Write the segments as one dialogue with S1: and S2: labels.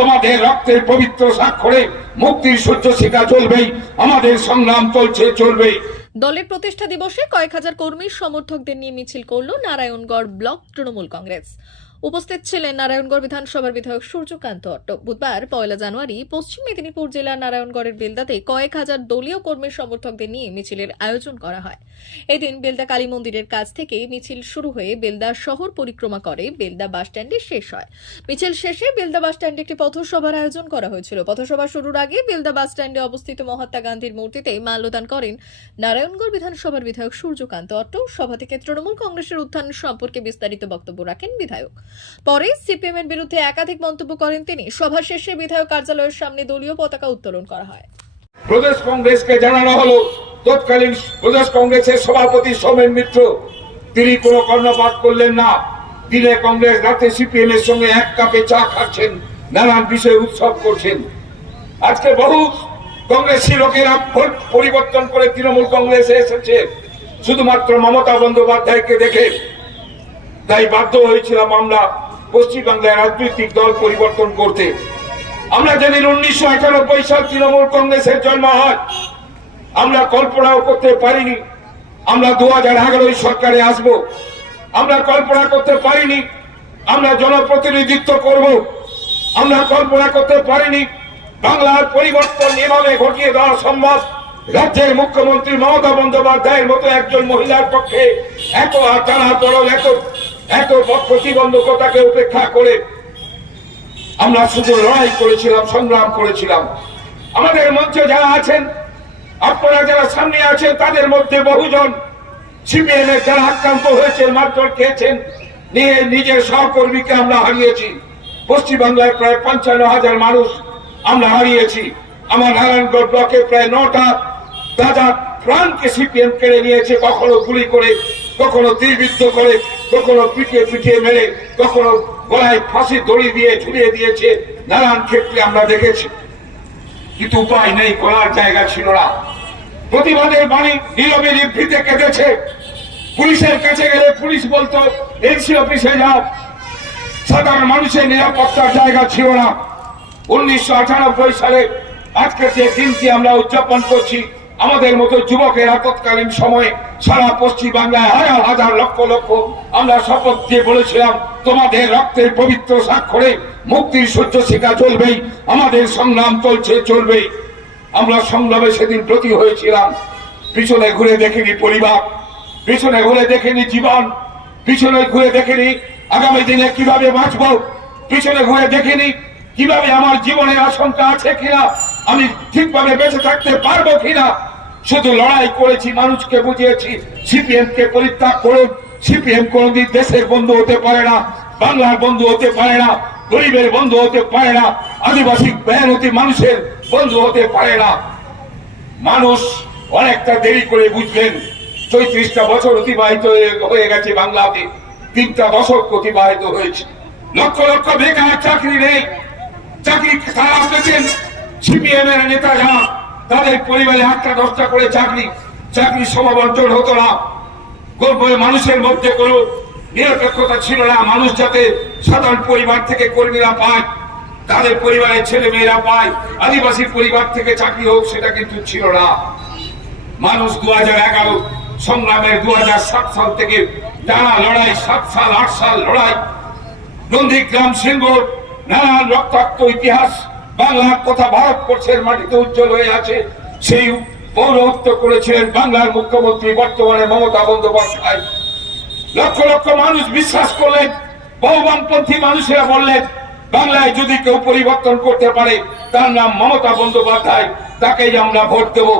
S1: তোমাদের রক্তের পবিত্র স্বাক্ষরে মুক্তির সূর্য শিখা চলবেই আমাদের সংগ্রাম চলছে, চলবেই।
S2: দলের প্রতিষ্ঠা দিবসে কয়েক হাজার কর্মী সমর্থকদের নিয়ে মিছিল করল নারায়ণগড় ব্লক তৃণমূল কংগ্রেস। উপস্থিত ছিলেন নারায়ণগড় বিধানসভার বিধায়ক সূর্যকান্ত অট্ট। বুধবার পয়লা জানুয়ারি পশ্চিম মেদিনীপুর জেলার নারায়ণগড়ের বেলদাতে কয়েক হাজার দলীয় কর্মীর সমর্থকদের নিয়ে মিছিলের আয়োজন করা হয়। এদিন বেলদা কালী মন্দিরের কাছ থেকে মিছিল শুরু হয়ে বেলদা শহর পরিক্রমা করে বেলদা বাসস্ট্যান্ডে শেষ হয়। মিছিল শেষে বেলদা বাসস্ট্যান্ডে একটি পথসভার আয়োজন করা হয়েছিল। পথসভা শুরুর আগে বেলদা বাসস্ট্যান্ডে অবস্থিত মহাত্মা গান্ধীর মূর্তিতে মাল্যদান করেন নারায়ণগড় বিধানসভার বিধায়ক সূর্যকান্ত অট্ট। সভা থেকে তৃণমূল কংগ্রেসের উত্থান সম্পর্কে বিস্তারিত বক্তব্য রাখেন বিধায়ক। পরে সিপিএম এর বিরুদ্ধে একাধিক মন্তব্য করেন তিনি। সভা শেষে বিধায়ক কার্যালয়ের সামনে দলীয় পতাকা উত্তোলন করা হয়।
S1: প্রদেশ কংগ্রেসকে জানানো হলো, তৎকালীন প্রদেশ কংগ্রেসের সভাপতি সোমেন মিত্র, তিনি কোনো কর্ণপাত করলেন না। দিনে কংগ্রেস, রাতে সিপিএম এর সঙ্গে এক কাপে চা খাচ্ছেন, নানান বিষয়ে উৎসব করছেন। আজকে বহু কংগ্রেসী লোকেরা ভোট পরিবর্তন করে তৃণমূল কংগ্রেসে এসেছে। শুধুমাত্র মমতা বন্দ্যোপাধ্যায়কে দেখে তাই বাধ্য হয়েছিলাম আমরা পশ্চিমবাংলায় রাজনৈতিক দল পরিবর্তন করতে। আমরা যেদিন উনিশশো একানব্বই সাল তৃণমূল কংগ্রেসের জন্ম হয়। আমরা কল্পনাও করতে পারিনি। আমরা দু হাজার এগারোই সরকারে আসব। আমরা কল্পনা করতে পারিনি। আমরা জনপ্রতিনিধিত্ব করব। আমরা কল্পনা করতে পারিনি। বাংলার পরিবর্তন এভাবে ঘটিয়ে দেওয়া সম্ভব। রাজ্যের মুখ্যমন্ত্রী মমতা বন্দ্যোপাধ্যায়ের মতো একজন মহিলার পক্ষে এত টানা পড়ল, এত এত প্রতিবন্ধকতাকে উপেক্ষা করে আমরা শুধু লড়াই করেছিলাম, সংগ্রাম করেছিলাম। আমাদের মঞ্চে যারা আছেন, আপনারা যারা সামনে আছেন, তাদের মধ্যে বহুজন সিপিএম এর যারা আক্রান্ত হয়েছে মারধর খেয়েছেন, নিয়ে নিজের সহকর্মীকে আমরা হারিয়েছি। পশ্চিমবাংলায় প্রায় পঞ্চান্ন হাজার মানুষ আমরা হারিয়েছি। আমার নারায়ণগড় ব্লকে প্রায় নটা দাদা প্রাণকে সিপিএম কেড়ে নিয়েছে, কখনো গুলি করে কখনো তীরবিদ্ধ করে, কখনো পিটিয়ে পিটিয়ে মেরে, কখনো গলায় ফাঁসি দড়ি দিয়ে ঝুলিয়ে দিয়েছে। নানান ক্ষেত্রে আমরা দেখেছি। কিন্তু উপায় নেই, করার জায়গা ছিল না। প্রতিবাদের বাণী নীরবে নিভৃতে কেঁদেছে। পুলিশের কাছে গেলে পুলিশ বলতো এলসি অফিসে যাও। সাধারণ মানুষের নিরাপত্তার জায়গা ছিল না। উনিশশো আটানব্বই সালে আজকে যে দিনটি আমরা উদযাপন করছি আমাদের মতো যুবকেরা তৎকালীন সময়ে সারা পশ্চিম বাংলায় হাজার হাজার লক্ষ লক্ষ আমরা শপথ দিয়ে বলেছিলাম, তোমাদের রক্তের পবিত্র স্বাক্ষরে মুক্তির সূর্য শিখা চলবেই আমাদের সংগ্রাম চলছে, চলবেই। আমরা সংগ্রামে সেদিন প্রতি হয়েছিলাম। পিছনে ঘুরে দেখিনি পরিবার, পিছনে ঘুরে দেখিনি জীবন, পিছনে ঘুরে দেখিনি আগামী দিনে কীভাবে বাঁচব, পিছনে ঘুরে দেখিনি কীভাবে আমার জীবনে আশঙ্কা আছে কিনা, আমি ঠিকভাবে বেঁচে থাকতে পারব কিনা। শুধু লড়াই করেছি, মানুষকে বুঝিয়েছি সিপিএম কে পরিত্যাগ করুন। সিপিএম কোনদিন দেশের বন্ধু হতে পারে না, বাংলার বন্ধু হতে পারে না, গরিবের বন্ধু হতে পারে না, আদিবাসী মেহনতি মানুষের বন্ধু হতে পারে না। মানুষ অনেকটা দেরি করে বুঝলেন চৈত্রিশটা বছর অতিবাহিত হয়ে- গেছে বাংলাতে, তিনটা দশক অতিবাহিত হয়েছে। লক্ষ লক্ষ বেকার চাকরি নেই, চাকরি তারা পেয়েছেন সিপিএম এর নেতা যারা তাদের পরিবারে আটটা দশটা করে চাকরি চাকরি সমাবর্তন হতো না। গল্প মানুষের মধ্যে কোনো নিরপেক্ষতা ছিল না। মানুষ যাতে সাধারণ পরিবার থেকে কর্মীরা পায়, তাদের পরিবারের ছেলে মেয়েরা পায়, আদিবাসী পরিবার থেকে চাকরি হোক, সেটা কিন্তু ছিল না। মানুষ দু হাজার এগারো সংগ্রামের দু হাজার সাত সাল থেকে টানা লড়াই, সাত সাল, আট সাল লড়াই। নন্দীগ্রাম সিংহ নানান রক্তাক্ত ইতিহাস বাংলার কথা ভারতবর্ষের মাটিতে উজ্জ্বল হয়ে আছে। সেই পৌরত্ব করেছিলেন বাংলার মুখ্যমন্ত্রী বর্তমানে মমতা বন্দ্যোপাধ্যায়। লক্ষ লক্ষ মানুষ বিশ্বাস করলেন, বহুবামপন্থী মানুষেরা বললেন, বাংলায় যদি কেউ পরিবর্তন করতে পারে, তার নাম মমতা বন্দ্যোপাধ্যায় তাকেই আমরা ভোট দেবো।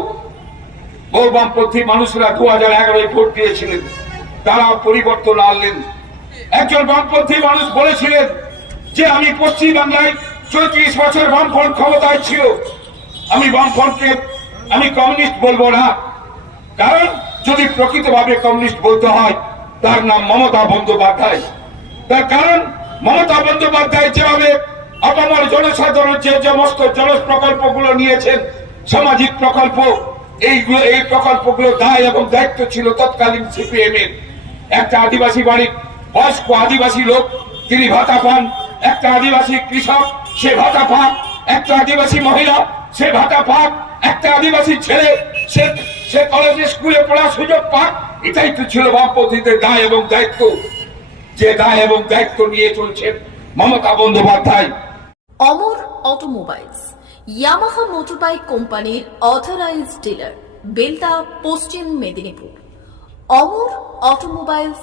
S1: বহু বামপন্থী মানুষরা দু হাজার এগারোয় ভোট দিয়েছিলেন তারা পরিবর্তন আনলেন। একজন বামপন্থী মানুষ বলেছিলেন যে, আমি পশ্চিম বাংলায় চৌত্রিশ বছর বামফ্রন্ট ক্ষমতায় ছিল। আমি বামফ্রন্টকে আমি কমিউনিস্ট বলব না। কারণ যদি প্রকৃতভাবে কমিউনিস্ট বলতে হয়, তার নাম মমতা বন্দ্যোপাধ্যায়। তার কারণ মমতা বন্দ্যোপাধ্যায় যেভাবে আপামর জনসাধারণ যে সমস্ত জন প্রকল্পগুলো নিয়েছেন, সামাজিক প্রকল্প, এইগুলো, এই প্রকল্পগুলো দায় এবং দায়িত্ব ছিল তৎকালীন সিপিএম এর। একটা আদিবাসী বাড়ির বয়স্ক আদিবাসী লোক, তিনি ভাতা পান। একটা আদিবাসী কৃষক সে ভাতা পাক একটা আদিবাসী মহিলা, সে ভাতা পাক একটা আদিবাসী ছেলে, সে সে কলেজে স্কুলে পড়ার সুযোগ পাক। এটাই তো ছিল বামপন্থীদের দায় এবং দায়িত্ব। যে দায় এবং দায়িত্ব নিয়ে চলছেন Mamata Bandyopadhyay.
S2: Amar automobiles, Yamaha motorbike কোম্পানির অথরাইজড ডিলার বেলদা পশ্চিম মেদিনীপুর। অমর অটোমোবাইলস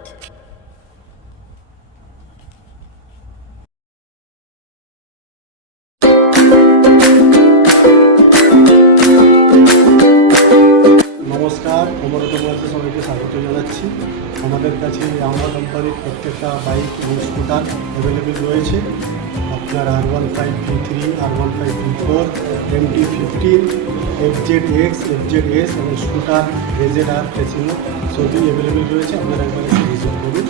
S3: সবাইকে স্বাগত জানাচ্ছি। আমাদের কাছে আমার কোম্পানির প্রত্যেকটা বাইক এবং স্কুটার অ্যাভেলেবেল রয়েছে। আপনার R one five three three R one five three four M T fifteen F Z X F Z S এবং স্কুটার রেজেড আর ফেসিনো সবই অ্যাভেলেবেল রয়েছে। আপনারা একবার ভিজিট করুন।